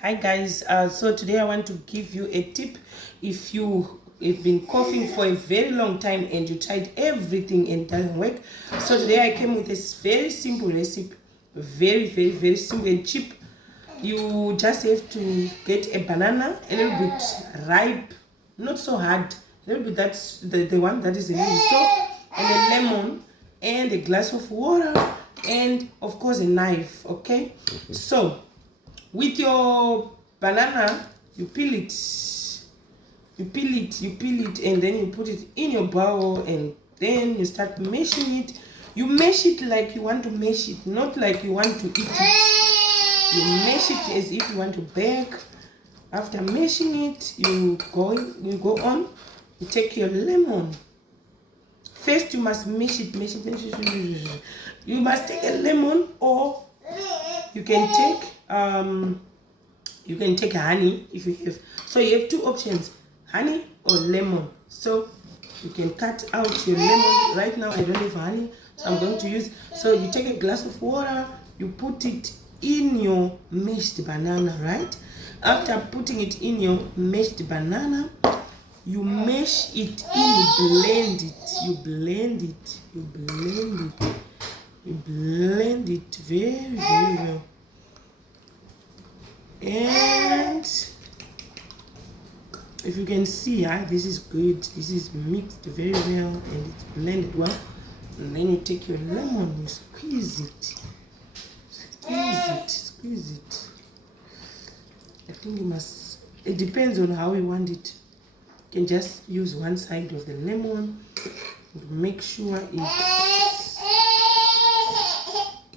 Hi guys, so today I want to give you a tip. If you have been coughing for a very long time and you tried everything and it doesn't work, so today I came with this very simple recipe, very simple and cheap. You just have to get a banana, a little bit ripe, not so hard, a little bit, that's the one that is a little soft, and a lemon and a glass of water and of course a knife. Okay, so with your banana, you peel it, and then you put it in your bowl, and then you start mashing it. You mash it like you want to mash it, not like you want to eat it. You mash it as if you want to bake. After mashing it, you go on, you take your lemon. First you must mash it. You must take a lemon, or you can take honey if you have. So you have two options, honey or lemon. So you can cut out your lemon. Right now I don't have honey, so I'm going to use. So you take a glass of water, you put it in your mashed banana, right? After putting it in your mashed banana, you mash it in, you blend it very well. And if you can see, this is good, this is mixed very well and it's blended well. And then you take your lemon, you squeeze it. I think you must, it depends on how you want it. You can just use one side of the lemon and make sure it's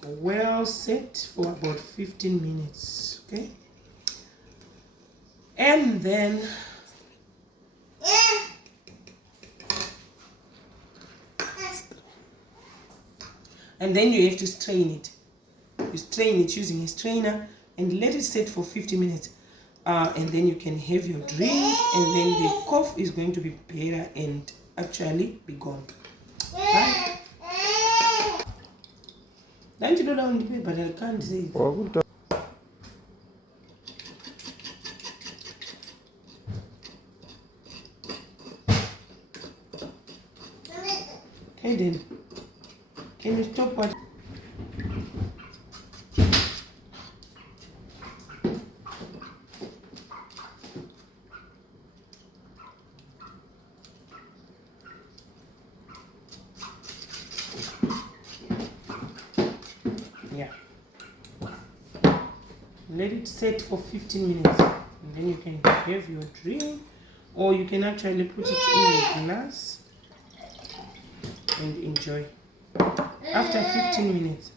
well set for about 15 minutes. Okay, and then you have to strain it. You strain it using a strainer and let it set for 50 minutes. And then you can have your drink, and then the cough is going to be better and actually be gone. Right? Don't you do that on the paper, but I can't say it. Okay then. Can you stop what? Yeah. Let it set for 15 minutes. And then you can have your drink, or you can actually put it in your glass and enjoy. After 15 minutes.